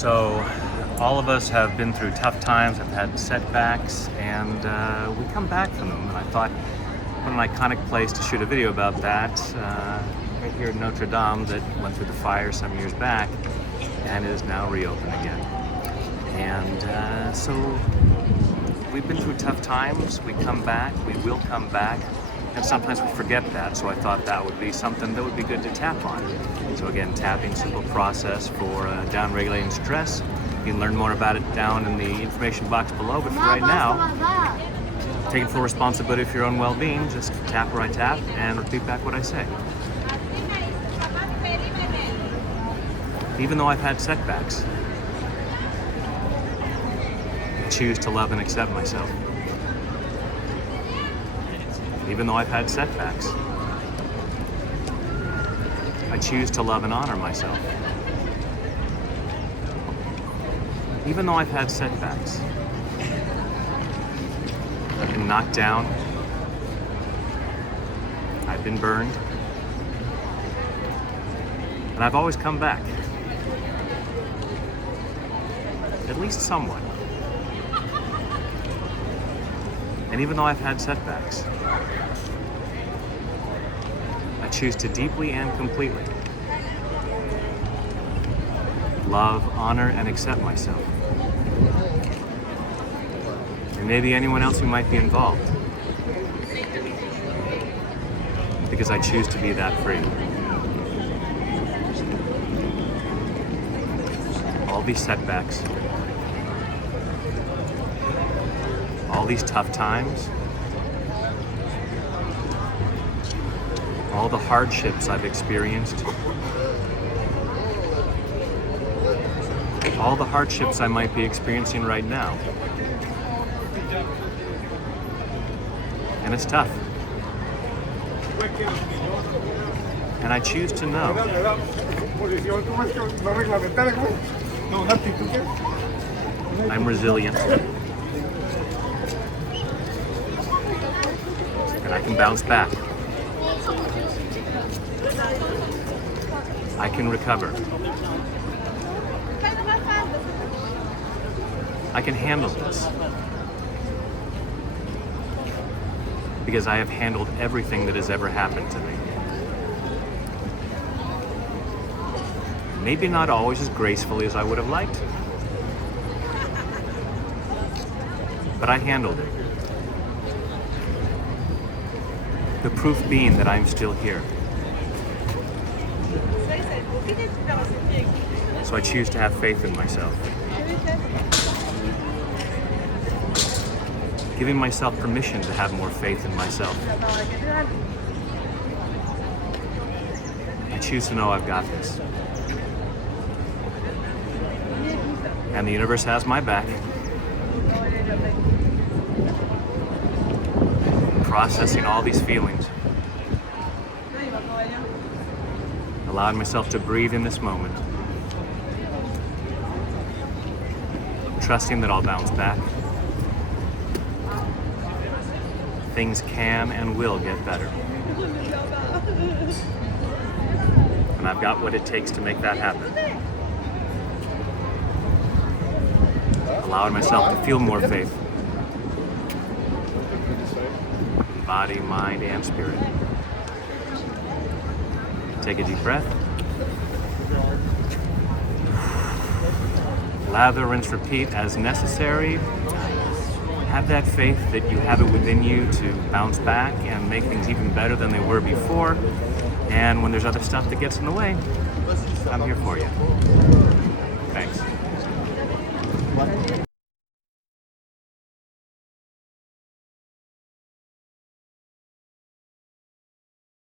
So all of us have been through tough times, have had setbacks, and we come back from them. And I thought, what an iconic place to shoot a video about that, right here at Notre Dame, that went through the fire some years back and is now reopened again. And so we've been through tough times, we come back, we will come back, and sometimes we forget that, so I thought that would be something that would be good to tap on. So again, tapping, simple process for down-regulating stress. You can learn more about it down in the information box below, but for right now, taking full responsibility for your own well-being, just tap where I tap and repeat back what I say. Even though I've had setbacks, I choose to love and accept myself. Even though I've had setbacks, I choose to love and honor myself. Even though I've had setbacks, I've been knocked down, I've been burned, and I've always come back. At least somewhat. And even though I've had setbacks, I choose to deeply and completely love, honor, and accept myself. And maybe anyone else who might be involved. Because I choose to be that free. All these setbacks, all these tough times, all the hardships I've experienced, all the hardships I might be experiencing right now. And it's tough. And I choose to know I'm resilient. And I can bounce back. I can recover. I can handle this. Because I have handled everything that has ever happened to me. Maybe not always as gracefully as I would have liked, but I handled it. The proof being that I'm still here. So I choose to have faith in myself. Giving myself permission to have more faith in myself. I choose to know I've got this. And the universe has my back. Processing all these feelings. Allowing myself to breathe in this moment. Trusting that I'll bounce back. Things can and will get better. And I've got what it takes to make that happen. Allowing myself to feel more faith. In body, mind, and spirit. Take a deep breath. Lather, rinse, repeat as necessary. Have that faith that you have it within you to bounce back and make things even better than they were before. And when there's other stuff that gets in the way, I'm here for you. Thanks.